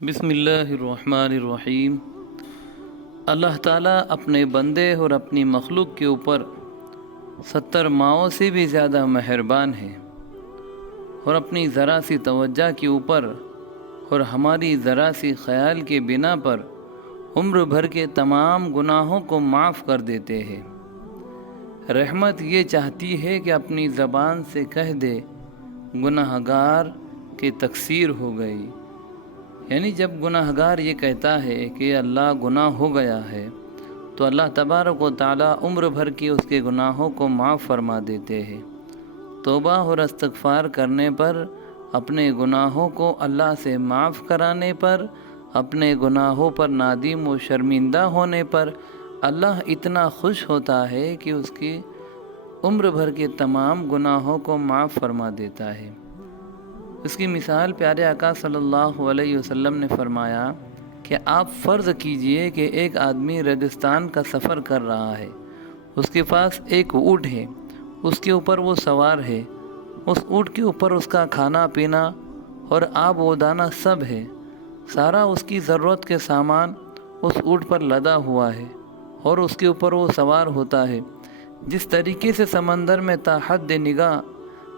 بسم اللہ الرحمن الرحیم۔ اللہ تعالیٰ اپنے بندے اور اپنی مخلوق کے اوپر 70 ماؤں سے بھی زیادہ مہربان ہے، اور اپنی ذرا سی توجہ کے اوپر اور ہماری ذرا سی خیال کے بنا پر عمر بھر کے تمام گناہوں کو معاف کر دیتے ہیں۔ رحمت یہ چاہتی ہے کہ اپنی زبان سے کہہ دے گناہ گار کی تقصیر ہو گئی، یعنی جب گناہ گار یہ کہتا ہے کہ اللہ گناہ ہو گیا ہے تو اللہ تبارک و تعالیٰ عمر بھر کی اس کے گناہوں کو معاف فرما دیتے ہیں۔ توبہ اور استغفار کرنے پر، اپنے گناہوں کو اللہ سے معاف کرانے پر، اپنے گناہوں پر نادم و شرمندہ ہونے پر اللہ اتنا خوش ہوتا ہے کہ اس کی عمر بھر کے تمام گناہوں کو معاف فرما دیتا ہے۔ اس کی مثال پیارے آقا صلی اللہ علیہ وسلم نے فرمایا کہ آپ فرض کیجئے کہ ایک آدمی ریگستان کا سفر کر رہا ہے، اس کے پاس ایک اونٹ ہے، اس کے اوپر وہ سوار ہے، اس اونٹ کے اوپر اس کا کھانا پینا اور آب و دانہ سب ہے، سارا اس کی ضرورت کے سامان اس اونٹ پر لدا ہوا ہے اور اس کے اوپر وہ سوار ہوتا ہے۔ جس طریقے سے سمندر میں تا حد نگاہ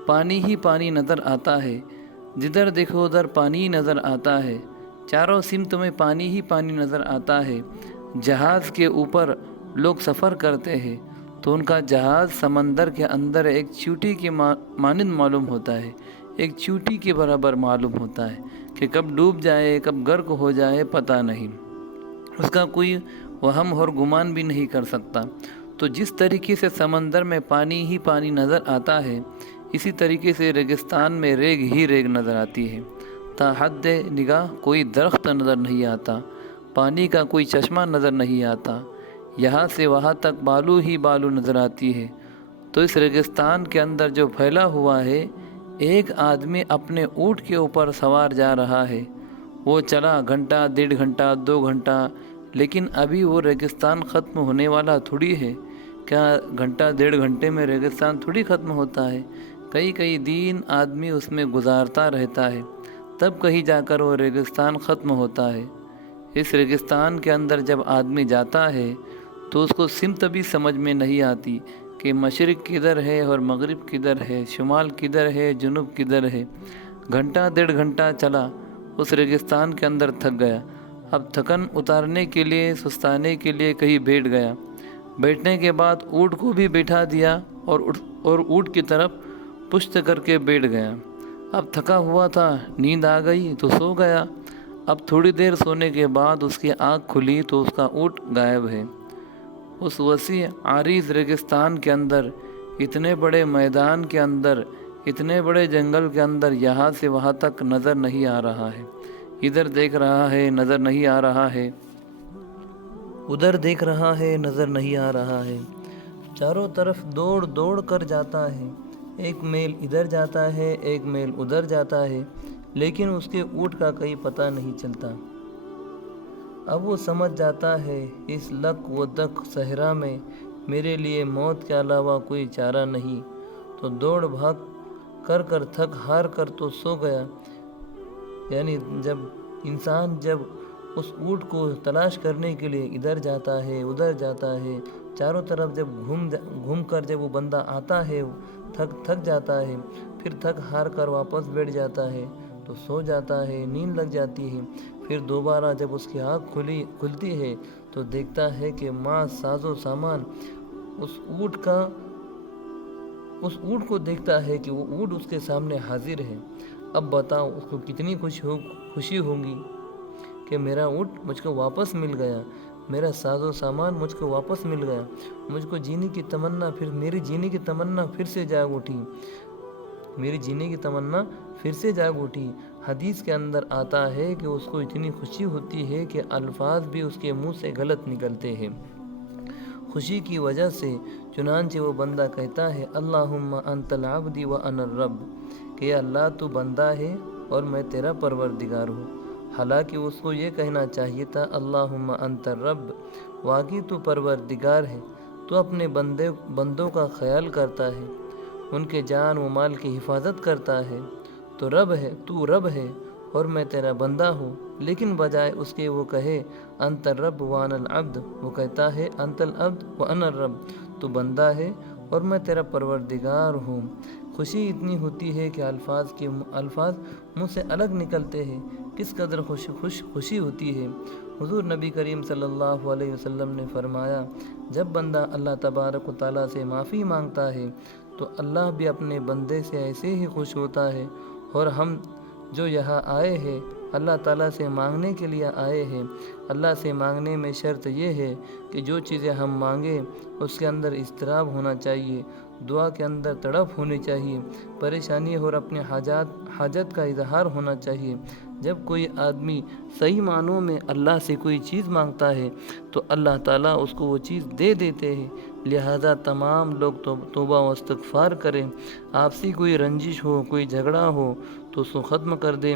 پانی ہی پانی نظر آتا ہے، جدھر دیکھو ادھر پانی نظر آتا ہے، چاروں سمت میں پانی ہی پانی نظر آتا ہے۔ جہاز کے اوپر لوگ سفر کرتے ہیں تو ان کا جہاز سمندر کے اندر ایک چیونٹی کے مانند معلوم ہوتا ہے، ایک چیونٹی کے برابر معلوم ہوتا ہے کہ کب ڈوب جائے کب غرق ہو جائے پتہ نہیں، اس کا کوئی وہم اور گمان بھی نہیں کر سکتا۔ تو جس طریقے سے سمندر میں پانی ہی پانی نظر آتا ہے، اسی طریقے سے ریگستان میں ریگ ہی ریگ نظر آتی ہے۔ تا حد نگاہ کوئی درخت نظر نہیں آتا، پانی کا کوئی چشمہ نظر نہیں آتا، یہاں سے وہاں تک بالو ہی بالو نظر آتی ہے۔ تو اس ریگستان کے اندر جو پھیلا ہوا ہے، ایک آدمی اپنے اونٹ کے اوپر سوار جا رہا ہے، وہ چلا گھنٹہ 1.5 گھنٹہ 2 گھنٹہ، لیکن ابھی وہ ریگستان ختم ہونے والا تھوڑی ہے۔ کیا گھنٹہ 1.5 گھنٹے میں ریگستان تھوڑی ختم ہوتا ہے؟ کئی دن آدمی اس میں گزارتا رہتا ہے، تب کہیں جا کر وہ ریگستان ختم ہوتا ہے۔ اس ریگستان کے اندر جب آدمی جاتا ہے تو اس کو سمت بھی سمجھ میں نہیں آتی کہ مشرق کدھر ہے اور مغرب کدھر ہے، شمال کدھر ہے جنوب کدھر ہے۔ گھنٹہ 1.5 گھنٹہ چلا، اس ریگستان کے اندر تھک گیا، اب تھکن اتارنے کے لیے سستانے کے لیے کہیں بیٹھ گیا، بیٹھنے کے بعد اونٹ کو بھی بیٹھا دیا اور اونٹ کی طرف پشت کر کے بیٹھ گیا۔ اب تھکا ہوا تھا، نیند آ گئی تو سو گیا۔ اب تھوڑی دیر سونے کے بعد اس کی آنکھ کھلی تو اس کا اونٹ غائب ہے۔ اس وسیع عریض ریگستان کے اندر، اتنے بڑے میدان کے اندر، اتنے بڑے جنگل کے اندر، یہاں سے وہاں تک نظر نہیں آ رہا ہے، ادھر دیکھ رہا ہے نظر نہیں آ رہا ہے، ادھر دیکھ رہا ہے نظر نہیں آ رہا ہے، چاروں طرف دوڑ دوڑ کر جاتا ہے، ایک میل ادھر جاتا ہے ایک میل ادھر جاتا ہے، لیکن اس کے اونٹ کا کہیں پتہ نہیں چلتا۔ اب وہ سمجھ جاتا ہے اس لک و دک صحرا میں میرے لیے موت کے علاوہ کوئی چارہ نہیں، تو دوڑ بھاگ کر کر تھک ہار کر تو سو گیا۔ یعنی جب انسان اس اونٹ کو تلاش کرنے کے لیے ادھر جاتا ہے ادھر جاتا ہے، چاروں طرف جب گھوم کر جب وہ بندہ آتا ہے، تھک جاتا ہے، پھر تھک ہار کر واپس بیٹھ جاتا ہے تو سو جاتا ہے، نیند لگ جاتی ہے۔ پھر دوبارہ جب اس کی آنکھ کھلتی ہے تو دیکھتا ہے کہ ماں ساز و سامان اس اونٹ کو دیکھتا ہے کہ وہ اونٹ اس کے سامنے حاضر ہے۔ اب بتاؤ اس کو کتنی خوشی ہوگی کہ میرا اونٹ مجھ کو واپس مل گیا، میرا ساز و سامان مجھ کو واپس مل گیا، مجھ کو جینے کی تمنا میری جینے کی تمنا پھر سے جاگ اٹھی، میری جینے کی تمنا پھر سے جاگ اٹھی۔ حدیث کے اندر آتا ہے کہ اس کو اتنی خوشی ہوتی ہے کہ الفاظ بھی اس کے منہ سے غلط نکلتے ہیں خوشی کی وجہ سے۔ چنانچہ وہ بندہ کہتا ہے اللہم انت العبد و انا الرب، کہ اللہ تو بندہ ہے اور میں تیرا پروردگار ہوں۔ حالانکہ اس کو یہ کہنا چاہیے تھا اللہم انت الرب، واقعی تو پروردگار ہے، تو اپنے بندوں کا خیال کرتا ہے، ان کے جان و مال کی حفاظت کرتا ہے، تو رب ہے اور میں تیرا بندہ ہوں، لیکن بجائے اس کے وہ کہے انت الرب وانا العبد، وہ کہتا ہے انت العبد وانا الرب، تو بندہ ہے اور میں تیرا پروردگار ہوں۔ خوشی اتنی ہوتی ہے کہ الفاظ منہ سے الگ نکلتے ہیں، کس قدر خوشی ہوتی ہے۔ حضور نبی کریم صلی اللہ علیہ وسلم نے فرمایا، جب بندہ اللہ تبارک و تعالیٰ سے معافی مانگتا ہے تو اللہ بھی اپنے بندے سے ایسے ہی خوش ہوتا ہے، اور ہم جو یہاں آئے ہیں اللہ تعالیٰ سے مانگنے کے لیے آئے ہیں، اللہ سے مانگنے میں شرط یہ ہے کہ جو چیزیں ہم مانگیں اس کے اندر اضطراب ہونا چاہیے، دعا کے اندر تڑپ ہونی چاہیے، پریشانی اور اپنے حاجت کا اظہار ہونا چاہیے۔ جب کوئی آدمی صحیح معنوں میں اللہ سے کوئی چیز مانگتا ہے تو اللہ تعالیٰ اس کو وہ چیز دے دیتے ہیں۔ لہذا تمام لوگ توبہ و استغفار کریں، آپسی کوئی رنجش ہو، کوئی جھگڑا ہو تو اس کو ختم کر دیں،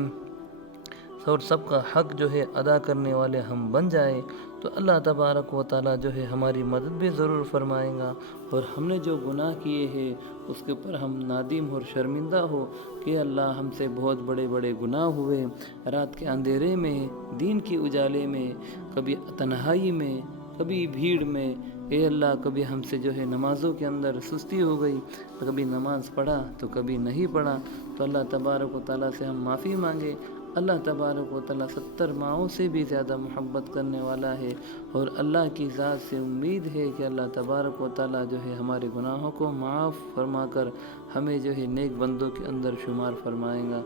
اور سب کا حق جو ہے ادا کرنے والے ہم بن جائیں، تو اللہ تبارک و تعالیٰ جو ہے ہماری مدد بھی ضرور فرمائیں گا۔ اور ہم نے جو گناہ کیے ہیں اس کے اوپر ہم نادم اور شرمندہ ہو کہ اللہ ہم سے بہت بڑے بڑے گناہ ہوئے، رات کے اندھیرے میں، دین کی اجالے میں، کبھی تنہائی میں، کبھی بھیڑ میں، اے اللہ کبھی ہم سے جو ہے نمازوں کے اندر سستی ہو گئی، کبھی نماز پڑھا تو کبھی نہیں پڑھا، تو اللہ تبارک و تعالیٰ سے ہم معافی مانگے۔ اللہ تبارک و تعالیٰ 70 ماؤں سے بھی زیادہ محبت کرنے والا ہے، اور اللہ کی ذات سے امید ہے کہ اللہ تبارک و تعالیٰ جو ہے ہمارے گناہوں کو معاف فرما کر ہمیں جو ہے نیک بندوں کے اندر شمار فرمائے گا۔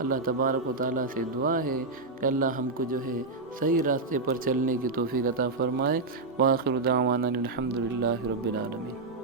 اللہ تبارک و تعالیٰ سے دعا ہے کہ اللہ ہم کو جو ہے صحیح راستے پر چلنے کی توفیق عطا فرمائے۔ وآخر دعوانا الحمد للہ رب العالمین۔